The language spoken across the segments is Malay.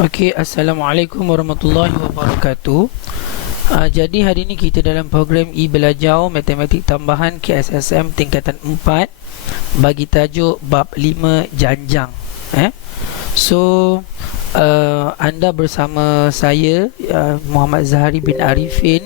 Okey, Assalamualaikum warahmatullahi wabarakatuh. Jadi hari ini kita dalam program e-belajar Matematik Tambahan KSSM tingkatan 4 bagi tajuk bab 5 janjang. So anda bersama saya Muhammad Zahari bin Arifin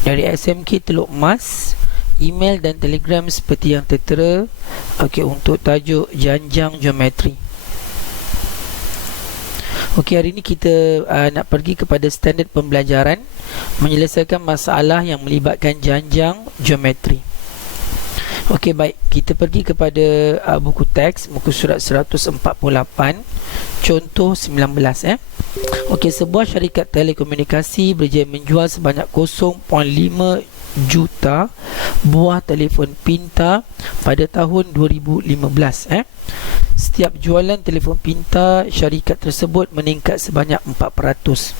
dari SMK Teluk Mas. Email dan telegram seperti yang tertera. Okey, untuk tajuk janjang geometri. Okey, hari ini kita nak pergi kepada standard pembelajaran menyelesaikan masalah yang melibatkan janjang geometri. Okey, baik, kita pergi kepada buku teks, muka surat 148, contoh 19. Okey, sebuah syarikat telekomunikasi berjaya menjual sebanyak 0.5 juta buah telefon pintar pada tahun 2015. Setiap jualan telefon pintar syarikat tersebut meningkat sebanyak 4%.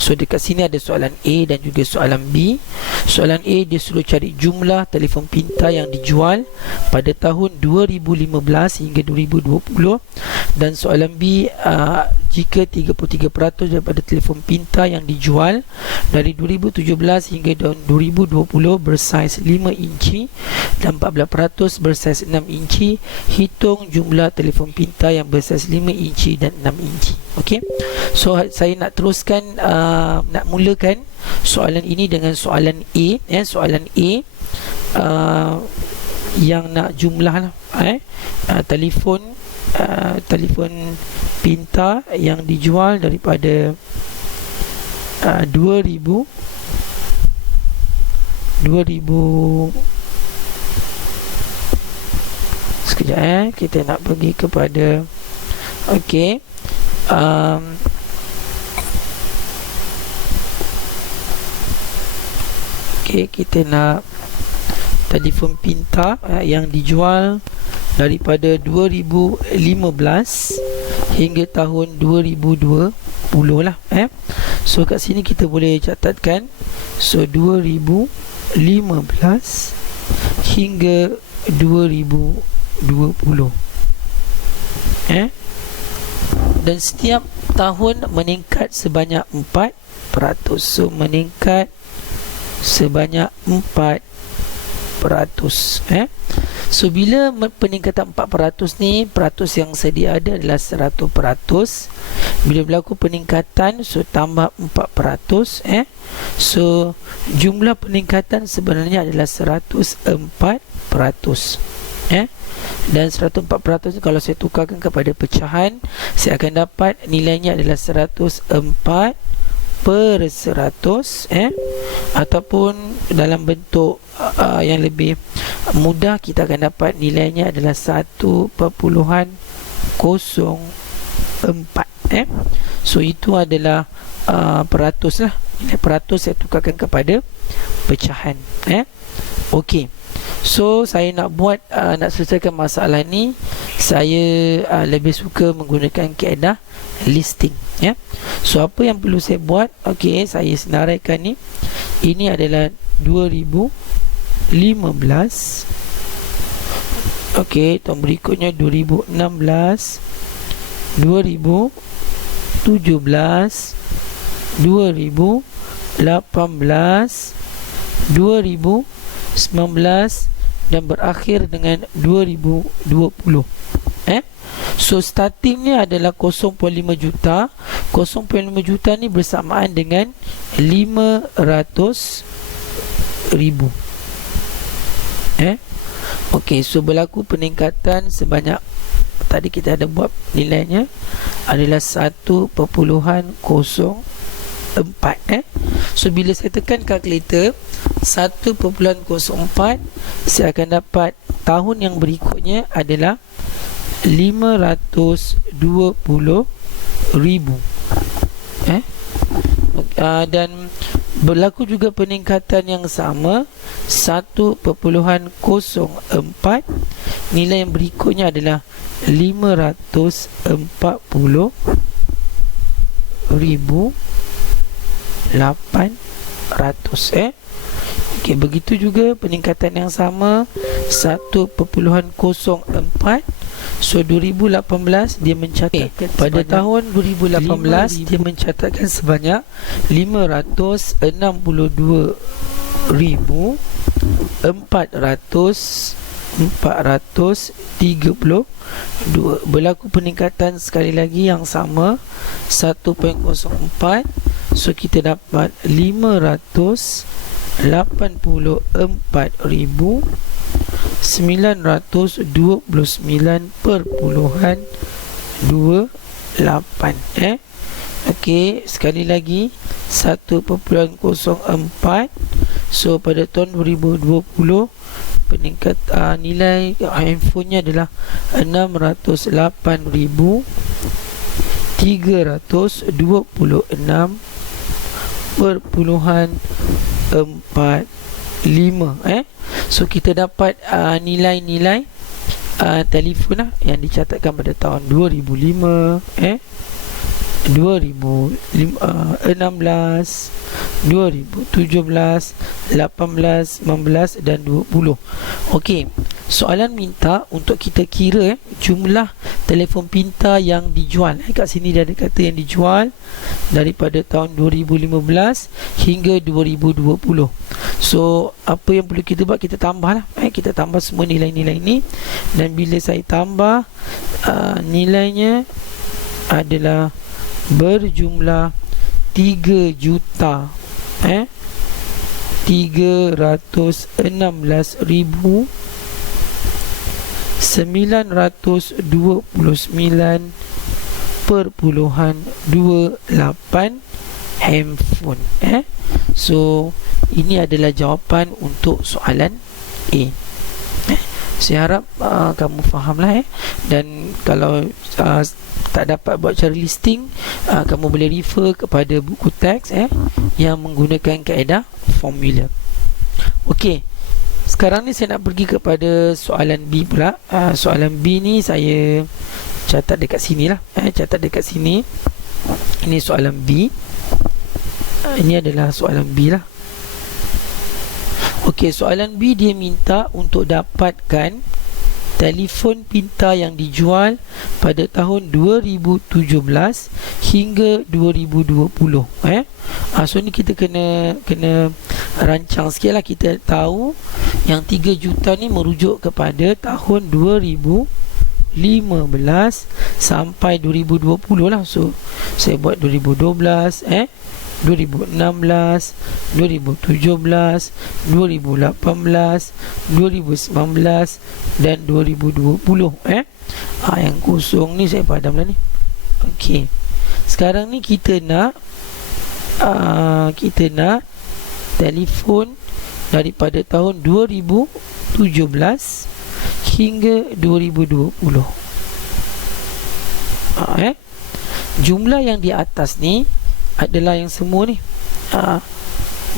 So dekat sini ada soalan A dan juga soalan B. Soalan A dia suruh cari jumlah telefon pintar yang dijual pada tahun 2015 hingga 2020, dan soalan B jika 33% daripada telefon pintar yang dijual dari 2017 hingga tahun 2020 bersaiz 5 inci dan 14% bersaiz 6 inci, hitung jumlah telefon pintar yang bersaiz 5 inci dan 6 inci. Okey, so saya nak teruskan, nak mulakan soalan ini dengan soalan A. Soalan A yang nak jumlah telefon pintar yang dijual daripada 2000 sekejap, kita nak pergi kepada okey, okey, kita nak telefon pintar yang dijual daripada 2015 hingga tahun 2020 lah. So kat sini kita boleh catatkan, so 2015 hingga 2020, dan setiap tahun meningkat sebanyak 4%. So meningkat sebanyak 4%. So bila peningkatan 4% ni, peratus yang sedia ada adalah 100%. Bila berlaku peningkatan, so tambah 4%. So jumlah peningkatan sebenarnya adalah 104%. Dan 104% kalau saya tukarkan kepada pecahan, saya akan dapat nilainya adalah 104 per 100, ataupun dalam bentuk yang lebih mudah, kita akan dapat nilainya adalah 1.04. So itu adalah peratus lah. Nilai peratus saya tukarkan kepada pecahan. Okey, so saya nak buat nak selesaikan masalah ni, saya lebih suka menggunakan kaedah listing. So apa yang perlu saya buat? Okey, saya senaraikan ni. Ini adalah 2015. Okey, tahun berikutnya 2016, 2017, 2018, 2019 dan berakhir dengan 2020. So startingnya adalah 0.5 juta. 0.5 juta ni bersamaan dengan 500,000. Okey, so berlaku peningkatan sebanyak, tadi kita ada buat nilainya adalah 1.04. So bila saya tekan kalkulator 1.04, saya akan dapat tahun yang berikutnya adalah 520,000. Dan berlaku juga peningkatan yang sama 1.04. Nilai yang berikutnya adalah 540,800. Okey, begitu juga peningkatan yang sama 1.04. So 2018 dia mencatatkan pada tahun 2018 dia mencatatkan sebanyak 562,432. Berlaku peningkatan sekali lagi yang sama 1.04. So kita dapat 589,929.28. Okey, sekali lagi 1.04. So pada tahun 2020 peningkat nilai handphonenya adalah 608,326.45. So kita dapat nilai-nilai telefon yang dicatatkan pada tahun 2005, 2016, 2017, 18, 19 dan 20. Okey, soalan minta untuk kita kira jumlah telefon pintar yang dijual. Kat sini dia ada kata yang dijual daripada tahun 2015 hingga 2020. So apa yang perlu kita buat, kita tambahlah. Kita tambah semua nilai-nilai ini, dan bila saya tambah nilainya adalah berjumlah 3,630,929.28 handphone. So ini adalah jawapan untuk soalan A. Saya harap kamu fahamlah. Dan kalau tak dapat buat cara listing, kamu boleh refer kepada buku teks yang menggunakan kaedah formula. Okey, sekarang ni saya nak pergi kepada soalan B pula. Soalan B ni saya catat dekat sini lah. Catat dekat sini. Ini soalan B. Ini adalah soalan B lah. Okey, soalan B dia minta untuk dapatkan telefon pintar yang dijual pada tahun 2017 hingga 2020. So ni kita kena rancang sikit lah. Kita tahu yang 3 juta ni merujuk kepada tahun 2015 sampai 2020 lah. So saya buat 2012, 2016, 2017, 2018, 2019 dan 2020. Yang kosong ni saya padamlah ni. Okey, sekarang ni kita nak telefon daripada tahun 2017 hingga 2020. Jumlah yang di atas ni adalah yang semua ni,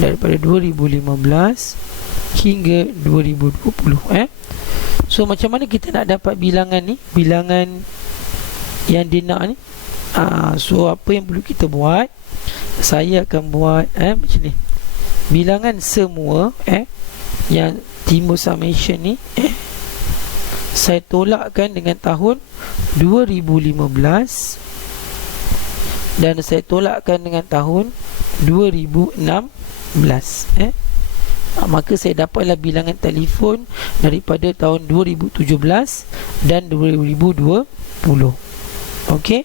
daripada 2015 hingga 2020. So macam mana kita nak dapat bilangan ni, bilangan yang dia nak ni? So apa yang perlu kita buat, saya akan buat macam ni. Bilangan semua yang timbul summation ni, saya tolakkan dengan tahun 2015 dan saya tolakkan dengan tahun 2016. Maka saya dapatlah bilangan telefon daripada tahun 2017 dan 2020. Okey,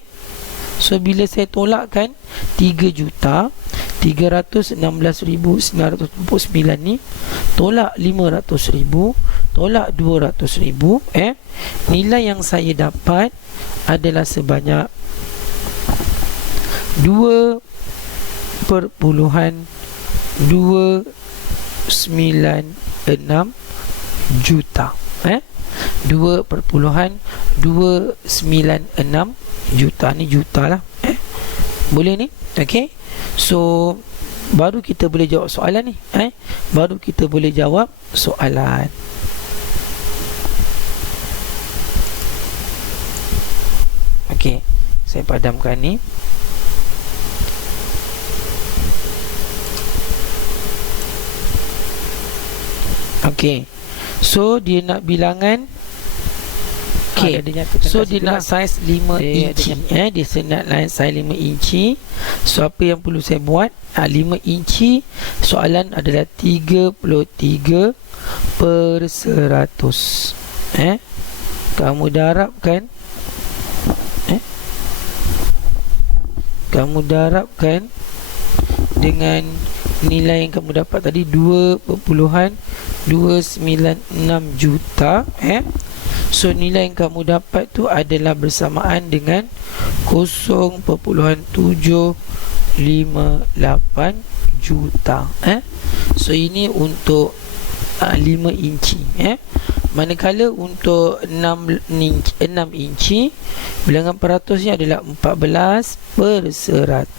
so bila saya tolakkan 3,316,929 ni, tolak 500,000, tolak 200,000, nilai yang saya dapat adalah sebanyak 2.296 juta. 2.296 juta. Ni juta lah. Boleh ni? Okey, so baru kita boleh jawab soalan ni. Baru kita boleh jawab soalan. Okey, saya padamkan ni. Okey, so dia nak bilangan Okey, so dia nak saiz 5 inci. Dia nak saiz 5 inci. So apa yang perlu saya buat? 5 inci soalan adalah 33 per 100. Kamu darabkan dengan nilai yang kamu dapat tadi 2.296 juta. So nilai yang kamu dapat tu adalah bersamaan dengan 0.758 juta. So ini untuk 5 inci. Manakala untuk 6 inci bilangan peratusnya adalah 14 per 100.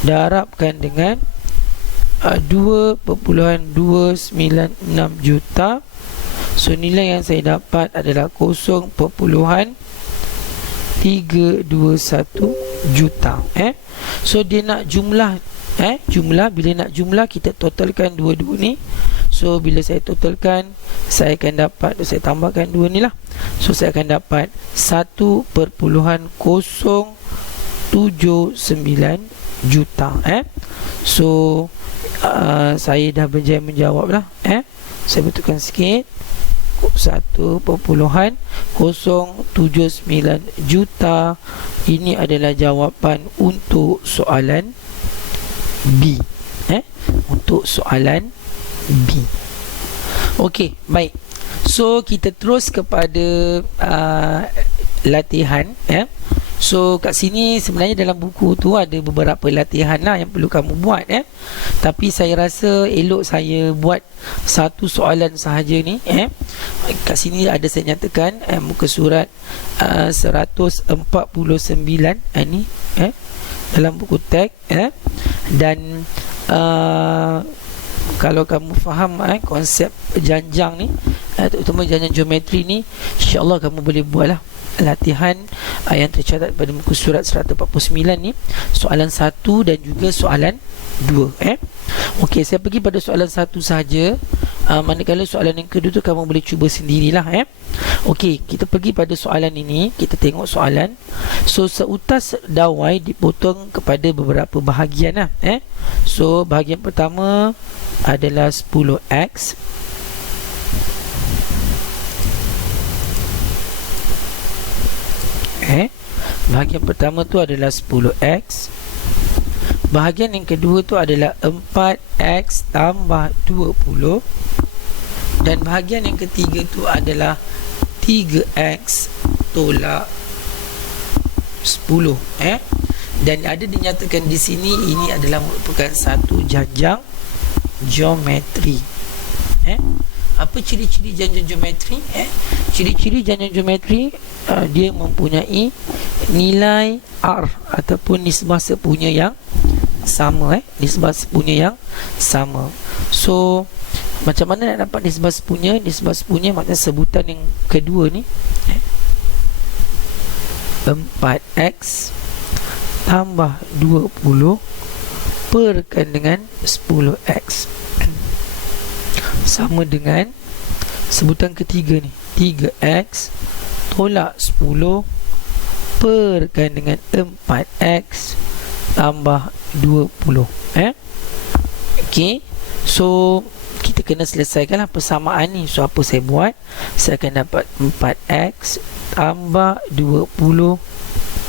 Darabkan dengan 2.296 juta. So nilai yang saya dapat adalah 0.321 juta. So dia nak jumlah bila nak jumlah kita totalkan dua-dua ni. So bila saya totalkan, saya akan dapat, saya tambahkan dua ni lah. So saya akan dapat 1.079 juta. So saya dah berjaya menjawab lah. Saya betulkan sikit, 1.079 juta. Ini adalah jawapan untuk soalan B. Untuk soalan B. Okey, baik. So kita terus kepada latihan. So kat sini sebenarnya dalam buku tu ada beberapa latihan lah yang perlu kamu buat. Tapi saya rasa elok saya buat satu soalan sahaja ni. Kat sini ada saya nyatakan muka surat 149 ni dalam buku teks. Dan kalau kamu faham konsep janjang ni, terutama janjang geometri ni, insyaAllah kamu boleh buat lah latihan yang tercatat pada muka surat 149 ni, soalan 1 dan juga soalan 2. Okey, saya pergi pada soalan 1 sahaja. Manakala soalan yang kedua tu kamu boleh cuba sendirilah. Okey, kita pergi pada soalan ini. Kita tengok soalan. So seutas dawai dipotong kepada beberapa bahagian lah. So bahagian pertama adalah 10x. Bahagian pertama tu adalah 10x. Bahagian yang kedua tu adalah 4x tambah 20. Dan bahagian yang ketiga tu adalah 3x tolak 10. Dan ada dinyatakan di sini ini adalah merupakan satu janjang geometri. Apa ciri-ciri janjang geometri? Ciri-ciri janjang geometri, dia mempunyai nilai R ataupun nisbah sepunya yang sama. Nisbah sepunya yang sama. So macam mana nak dapat nisbah sepunya? Nisbah sepunya maknanya sebutan yang kedua ni, 4x tambah 20 perkan dengan 10x sama dengan sebutan ketiga ni, 3x tolak 10 perkan dengan 4x tambah 20. Okey, so kita kena selesaikanlah persamaan ni. So apa saya buat? Saya akan dapat 4x tambah 20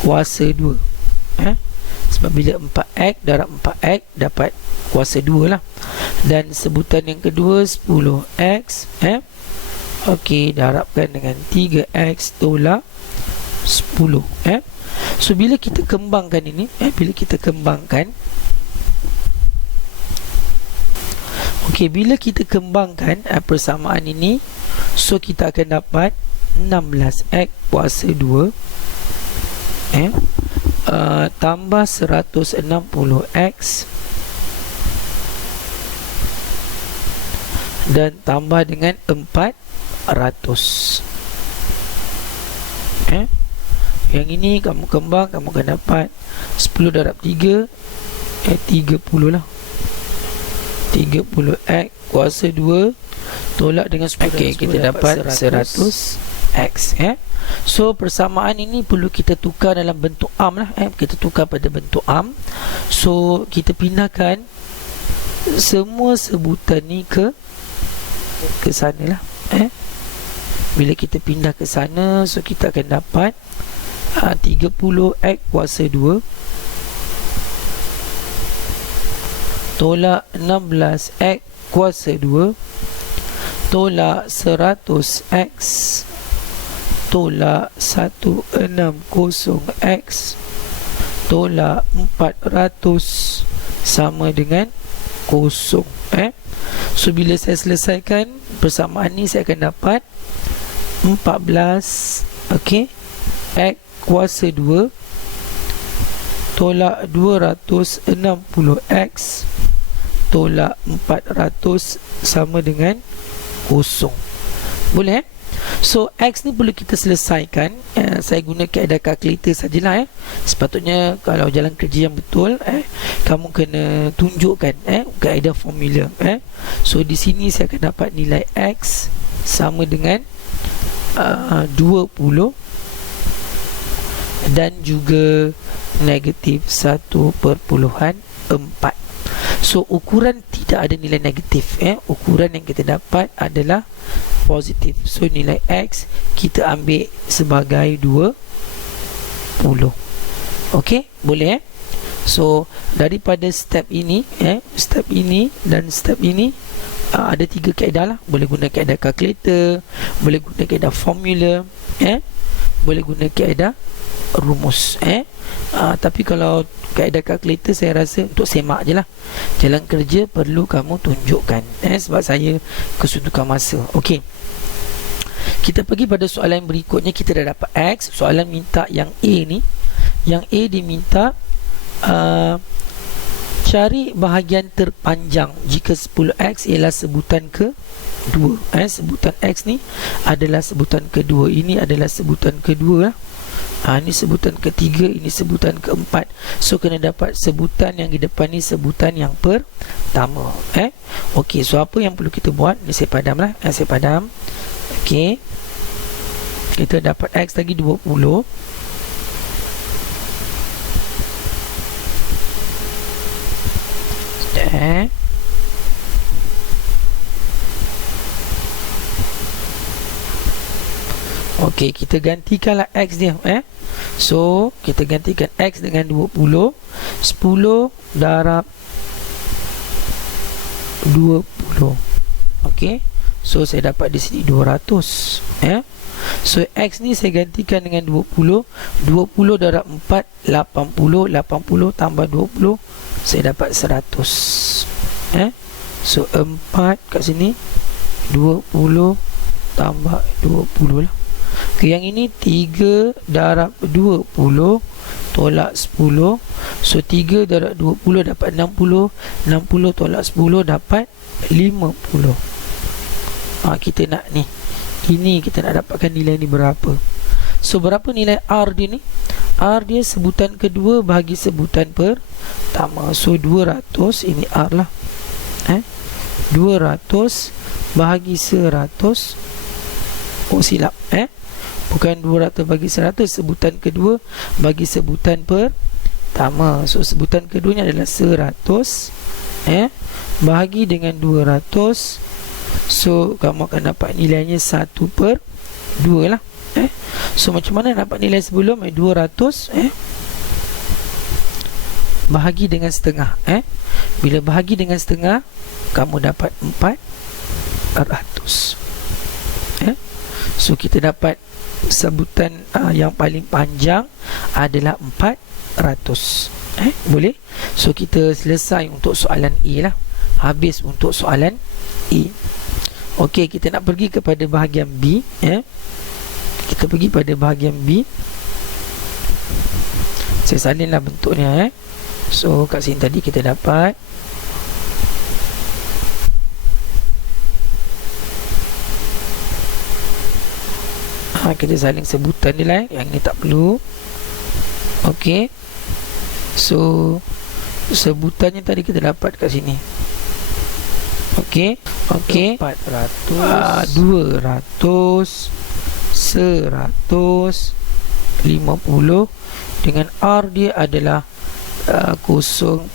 kuasa 2. Sebab bila 4x darab 4x dapat kuasa 2 lah. Dan sebutan yang kedua 10x. Okey, darabkan dengan 3x tolak 10. So bila kita kembangkan ini, bila kita kembangkan, okey, bila kita kembangkan persamaan ini, so kita akan dapat 16x kuasa 2 tambah 160x dan tambah dengan 400. Yang ini kamu kembang, kamu akan dapat 10 darab 3 30 lah. 30x kuasa 2 tolak dengan 10. Okey, kita dapat 100 X. So persamaan ini perlu kita tukar dalam bentuk arm lah. Kita tukar pada bentuk arm. So kita pindahkan semua sebutan ni ke sana lah. Bila kita pindah ke sana, so kita akan dapat 30x kuasa 2 tolak 16x kuasa 2 tolak 100x tolak 160x tolak 400 sama dengan kosong. So bila saya selesaikan persamaan ni, saya akan dapat 14 x kuasa 2 tolak 260x tolak 400 sama dengan kosong. Boleh? So X ni perlu kita selesaikan. Saya guna kaedah kalkulator sajalah. Sepatutnya kalau jalan kerja yang betul, kamu kena tunjukkan kaedah formula. So di sini saya akan dapat nilai X sama dengan 20 dan juga negatif 1/4. So ukuran tidak ada nilai negatif. Ukuran yang kita dapat adalah positif. So nilai X kita ambil sebagai 20. Okey, boleh? So daripada step ini dan step ini, ada 3 kaedah lah. Boleh guna kaedah kalkulator, boleh guna kaedah formula, boleh guna kaedah rumus. Tapi kalau kaedah kalkulator saya rasa untuk semak je lah. Jalan kerja perlu kamu tunjukkan, sebab saya kesuntukan masa. Okey, kita pergi pada soalan berikutnya. Kita dah dapat X. Soalan minta yang A ni. Yang A diminta cari bahagian terpanjang jika 10x ialah sebutan kedua. Sebutan X ni adalah sebutan kedua. Ini adalah sebutan kedua lah. Ini sebutan ketiga, ini sebutan keempat. So kena dapat sebutan yang di depan ni sebutan yang pertama. Okey, so apa yang perlu kita buat? Ni saya padam lah. Saya padam. Okey, kita dapat X lagi 20. Okey, kita gantikanlah X dia. So kita gantikan X dengan 20. 10 darab 20. Okey, so saya dapat di sini 200. So X ni saya gantikan dengan 20. 20 darab 4 80. 80 tambah 20, saya dapat 100. So 4 kat sini, 20 tambah 20 lah. Okay, yang ini 3 darab 20 tolak 10. So 3 darab 20 dapat 60. 60 tolak 10 dapat 50. Kita nak ni, ini kita nak dapatkan nilai ni berapa. So berapa nilai R dia ni? R dia sebutan kedua bahagi sebutan pertama. So 200, ini R lah. 200 bahagi 100. Oh silap, bukan 200 bagi 100, sebutan kedua bagi sebutan pertama. So sebutan keduanya adalah 100, bahagi dengan 200. So kamu akan dapat nilainya 1/2 lah. So macam mana dapat nilai sebelum? 200 bahagi dengan setengah. Bila bahagi dengan setengah, kamu dapat 400. So kita dapat sebutan yang paling panjang adalah 400. Boleh? So kita selesai untuk soalan A lah. Habis untuk soalan A. Okey, kita nak pergi kepada bahagian B. Kita pergi pada bahagian B. Saya salinlah bentuknya. So kat sini tadi kita dapat kita salin sebutan ni lah. Yang ni tak perlu. Okey, so sebutannya tadi kita dapat kat sini. Okey, 400 200 150 dengan R dia adalah 0.5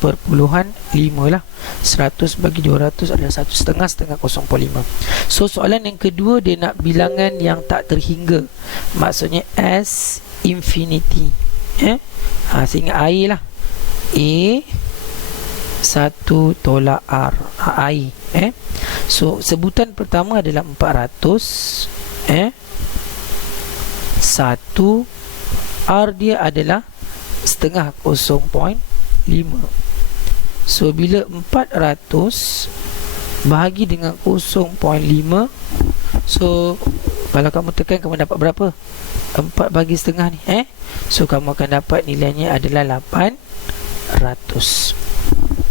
lah. 100 bagi 200 adalah 1,5 setengah 0.5. So soalan yang kedua dia nak bilangan yang tak terhingga, maksudnya S infinity. Sehingga air lah, A 1 tolak R, air. So sebutan pertama adalah 400, 1 R dia adalah setengah 0.5. So bila 400 bahagi dengan 0.5, so kalau kamu tekan, kamu dapat berapa? 4 bagi setengah ni. So kamu akan dapat nilainya adalah 800.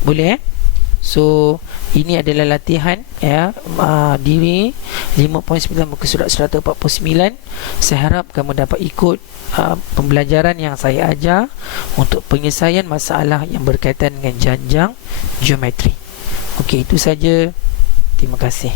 Boleh So ini adalah latihan diri 5.9 muka surat 149. Saya harap kamu dapat ikut pembelajaran yang saya ajar untuk penyelesaian masalah yang berkaitan dengan janjang geometri. Okey, itu saja. Terima kasih.